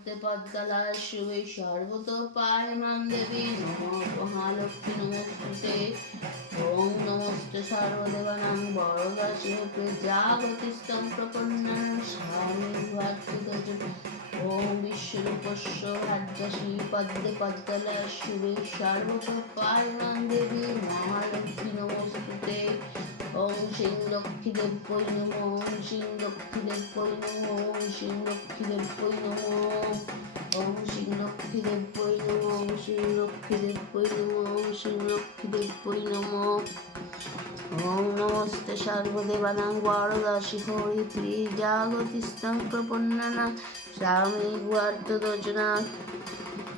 পদ্মলায় শুভে সর্বতোপায় মান দেবী নম মহালক্ষ্মী নমস্তুতে। ওম নমস্তে সর্বদেবানাং বরদাশিপে জাগতিস্তং প্রপন্নাং স্বামী ভাতৃদজ ওম বিশ্বরূপস্য ভাগ্যশ্রী পদ্মে পদ্মলায় শুভে সর্বতোপায় মান দেবী। মহালক্ষ্মী নমস্তুতে। ওম শিং লক্ষ্মী দেব্যই নম ওম লক্ষ্মী দেব্যই নম ওম লক্ষ্মী নম ওম শিং লক্ষ্মী দেব্যই নম ওম শিং লক্ষ্মী দেব্যই নম ওম শিং লক্ষ্মী দেব্যই নম ওম নমস্তে সর্বদেবানাং বরদাসি হরি প্রিয় জাগতিস্তং প্রপন্নানা স্বামী গুয়ার্থদোজনা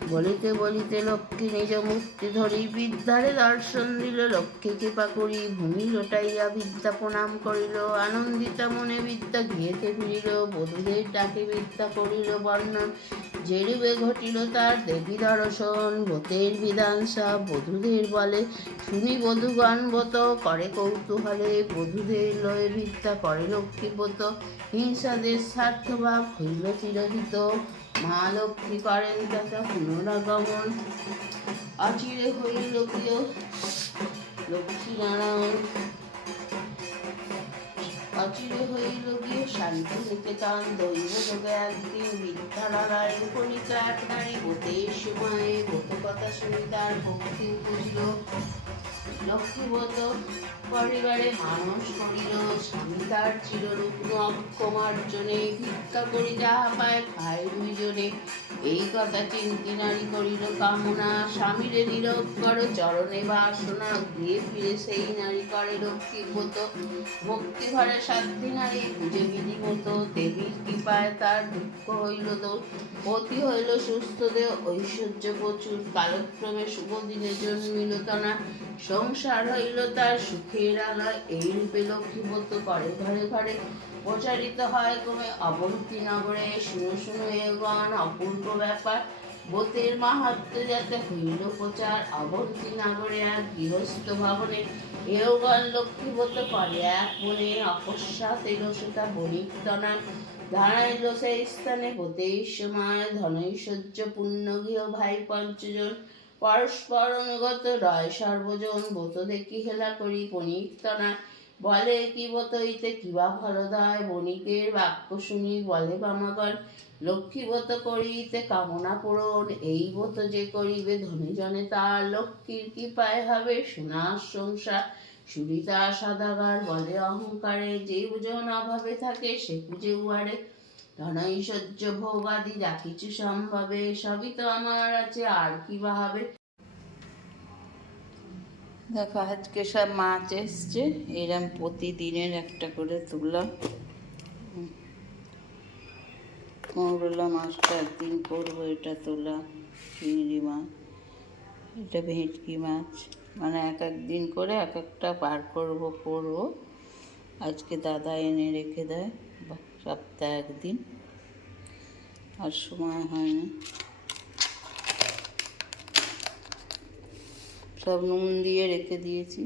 বলিতে বলিতে লক্ষ্মী নিজ মুক্তি ধরি, বিদ্যারে দর্শন দিল, লক্ষ্মী কৃপা করি, ভূমি লোটাইয়া বিদ্যা প্রণাম করিল, আনন্দিতা মনে বিদ্যা গৃহেতে ফিরিল, বধূদের ডাকে বিদ্যা করিল বর্ণন, যেরূপে ঘটিল তার দেবী দর্শন, ব্রতের বিধান সব বধূদের বলে, শুনি বধূগণ, ব্রত করে কৌতূহলে, বধূদের লয়ে বিদ্যা করে লক্ষ্মীব্রত হিংসাদের স্বার্থভাব হইল চিরহিত মা লক্ষ্মী করেন তথা পুনরাগমন। অচিরে হইল লক্ষ্মী নারায়ণ। অচিরে হইল গিয়ে শান্তি নিকেতন, দৈব যোগে একদিন বিদ্যালয়ের কলিকা এক নারী বোতের সময়ে কথা তার ভক্তি বুঝল। লক্ষ্মীবত পরিবারে মানুষ করিল স্বামী তার চিররূপ অক্ষমার্জনে ভিক্ষা করি যাহা পায় খায় দুইজনে এই কথা চিন্তি নারী করিল কামনা, স্বামীরে নীরব কর, চরণে বাসনা গৃহে ফিরে সেই নারী করে লক্ষ্মীব্রত ভক্তি ভরে সাধ্যি নারী, পুজে বিধি মতো, দেবীর কৃপায় তার দুঃখ হইল দোষ পতি হইল সুস্থ দেহ, ঐশ্বর্য প্রচুর। কালক্রমে শুভ দিনে জন্মিল তনা। সংসার হইল তার সুখের আলয় এই রূপে করে ঘরে ঘরে প্রচারিত হয় নগরে। অপূর্ব ব্যাপার। বোতের মাহাত্ম যাতে হইল প্রচার এক গৃহস্থ ভবনে এওগণ লক্ষ্মীব্রত করে এক মনে অকস্মাৎ এলো সেটা বণিকতনা দাঁড়াইল সেই স্থানে হতেই সময়, ধনৈশ্বর্য পূর্ণ গৃহ ভাই পঞ্চজন। পরস্পর অনুগত রয় সর্বজন ব্রত দেখি হেলা করি পণিকতনা বলে কি ব্রত হইতে কিবা ফলদায়, বণিকের বাক্য শুনি বলে বামাগণ। লক্ষ্মী ব্রত করিতে কামনা পূরণ, এই ব্রত যে করিবে ধনীজনে তার লক্ষ্মীর কৃপায় হবে সোনার সংসার। সুরিতা সাদাগার বলে অহংকারে যে ওজন অভাবে থাকে সে পুজে উহারে। ধনৈশ্বর্য ভোগাদি যা কিছু সম্ভবে, সবই তো আমার আছে, আর কি বা হবে? দেখো, আজকে সব মাছ এসছে, এরম প্রতিদিনের একটা করে তুলা। মৌরলা মাছটা একদিন করব, এটা তোলা, চিংড়ি মাছ, এটা ভেটকি মাছ। মানে এক এক দিন করে এক একটা পার করব করব। আজকে দাদা এনে রেখে দেয়। সপ্তাহে একদিন আর সময় হয় না। সব নুন দিয়ে রেখে দিয়েছি।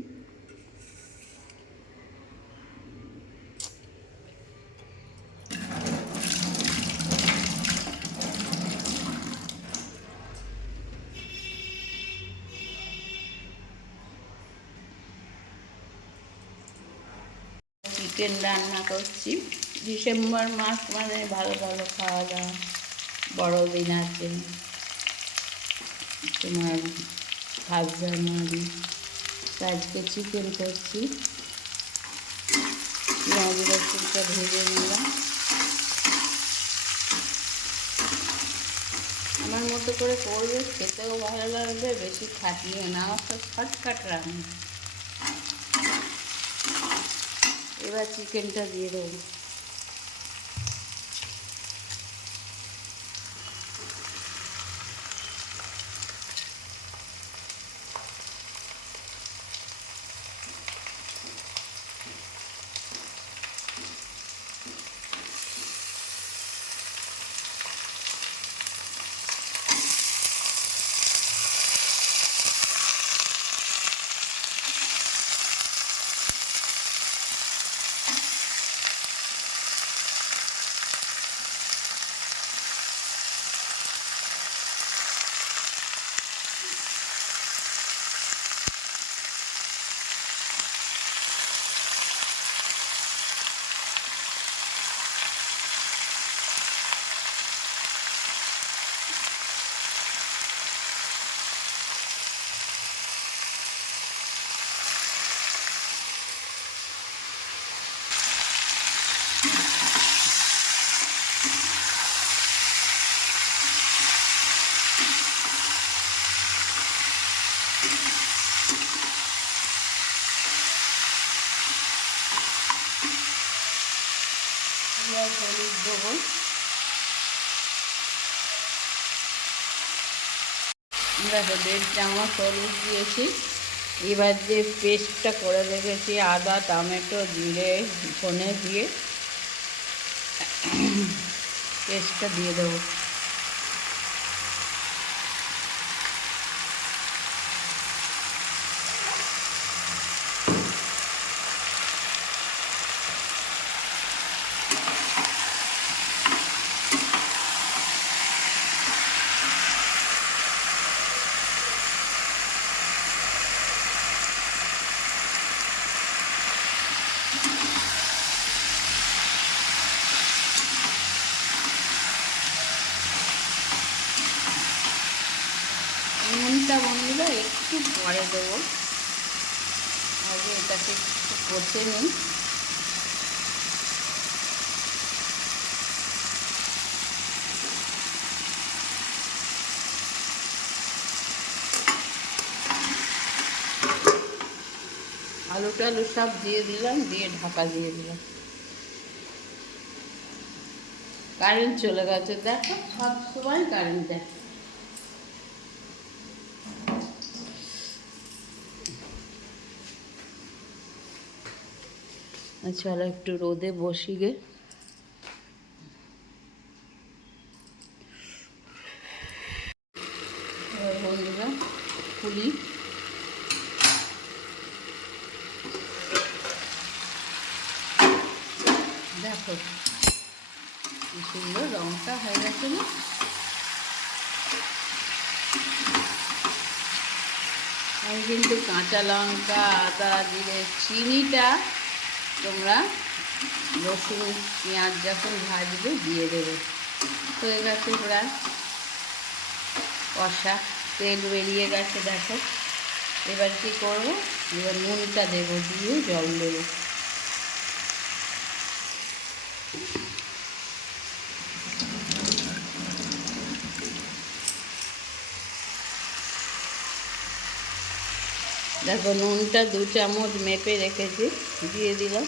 চিকেন রান্না করছি। ডিসেম্বর মাস মানে ভালো ভালো খাওয়া দাওয়া বড়দিন আছে। তোমার ভাজা জানুয়ারি। আজকে চিকেন করছি। পেঁয়াজ রসুনটা ভেজে নিলাম। আমার মতো করে করবে খেতেও ভালো লাগবে, বেশি খাটিয়ে না আমার তো শর্টকাট রান্না। এবার চিকেনটা দিয়ে দেবো। লঙ্কার হলুদ দেবো দেখো, দেড় চামচ হলুদ দিয়েছি। এবার যে পেস্টটা করে রেখেছি, আদা, টমেটো, জিরে, ধনে দিয়ে, পেস্টটা দিয়ে দেবো। নুনটা বন্ধুরা একটু পরে দেবো। আগে এটাকে একটু কষে নিই। আলু টালু সব দিয়ে দিলাম, দিয়ে ঢাকা দিয়ে দিলাম। কারেন্ট চলে গেছে। দেখো, সব সময় কারেন্ট দেয় চলো একটু রোদে বসি গে। বন্ধুরা দেখো কি সুন্দর রঙটা হয়ে গেছে না? আমি কিন্তু কাঁচা লঙ্কা, আদা, জিরে, চিনিটা তোমরা রসুন, পেঁয়াজ যখন ভাজবে দিয়ে দেবে। হয়ে গেছে প্রায় কষা। তেল বেরিয়ে গেছে, দেখো। এবার কি করব? এবার নুনটা দেবো, দিয়ে জল দেবো। দেখো নুনটা দু চামচ মেপে রেখেছি দিয়ে দিলাম।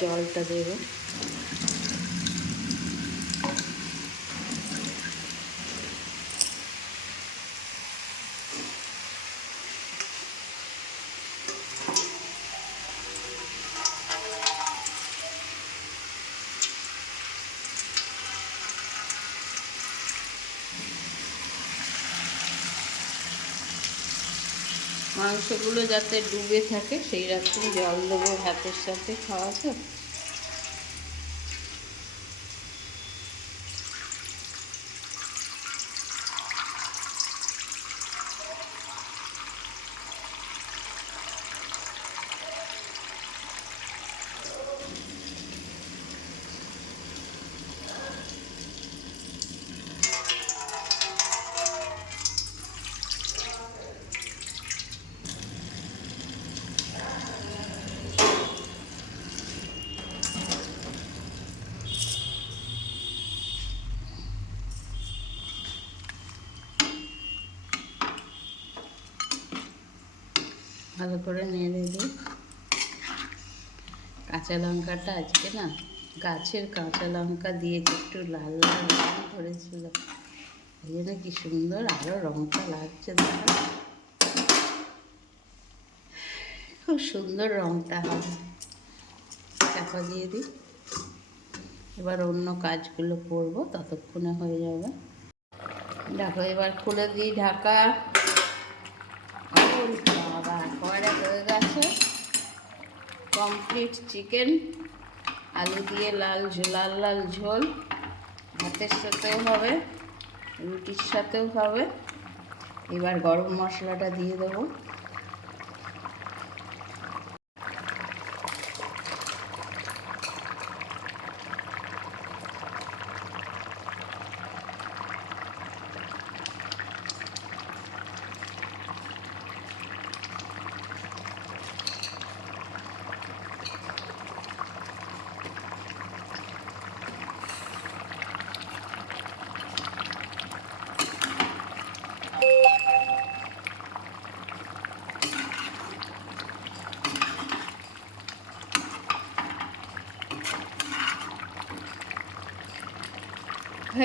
জলটা দেবো। মাংসগুলো যাতে ডুবে থাকে সেই রকম জল দেবো ভাতের সাথে খাওয়া তো ভালো করে নেড়ে দিই। কাঁচা লঙ্কাটা আজকে না গাছের কাঁচা লঙ্কা দিয়ে একটু লাল লাল রঙ করেছিল। এই জন্য কি সুন্দর আরও রঙটা লাগছে দেখো। খুব সুন্দর রঙটা হবে। চাপা দিয়ে দিই। এবার অন্য কাজগুলো করব, ততক্ষণে হয়ে যাবে। দেখো, এবার খুলে দিই ঢাকা বাবা কয়টা হয়ে গেছে কমপ্লিট চিকেন আলু দিয়ে লাল লাল লাল ঝোল। ভাতের সাথেও হবে, রুটির সাথেও হবে। এবার গরম মশলাটা দিয়ে দেবো।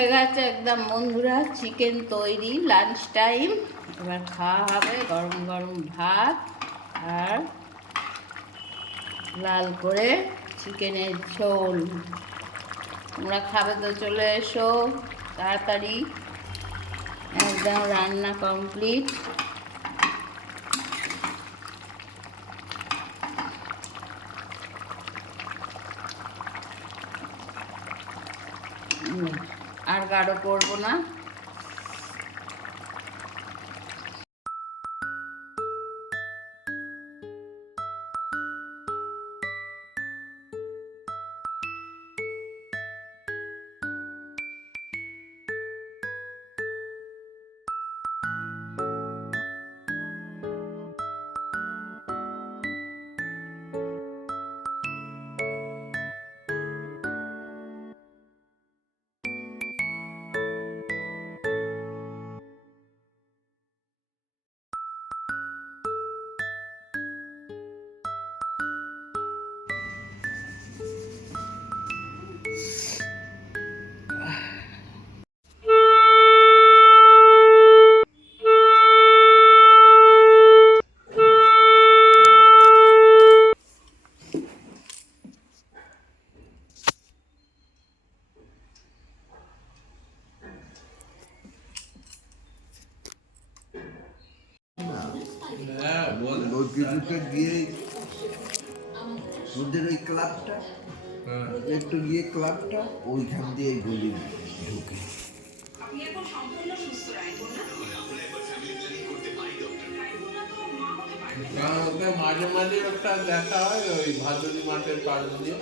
হয়ে গেছে একদম বন্ধুরা চিকেন তৈরি লাঞ্চ টাইম এবার খাওয়া হবে গরম গরম ভাত আর লাল করে চিকেনের ঝোল। তোমরা খাবে তো চলে এসো, তাড়াতাড়ি। একদম রান্না কমপ্লিট আর গাঢ় করব না। গিয়ে ওদের ওই ক্লাবটা হ্যাঁ। একটু গিয়ে ক্লাবটা ওইখান দিয়ে গলি ঢুকে। মাঝে মাঝে একটা দেখা হয় ওই ভাদুরী মাঠের পাশ দিয়ে।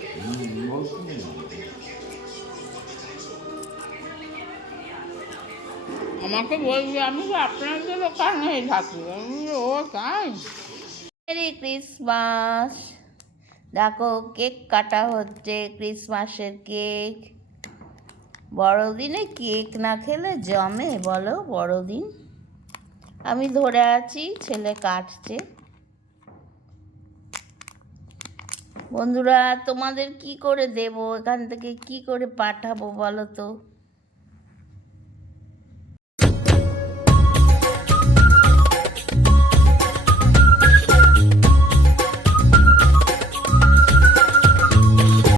আমাকে বলছি আমি তো আপনাদের দোকানে থাকি। আমি ও তাই? Merry Christmas. দেখো, কেক কাটা হচ্ছে, ক্রিসমাসের কেক। বড়দিনে কেক না খেলে জমে, বলো বড়দিন। আমি ধরে আছি, ছেলে কাটছে। বন্ধুরা, তোমাদের কি করে দেব? এখান থেকে কি করে পাঠাবো বলো তো?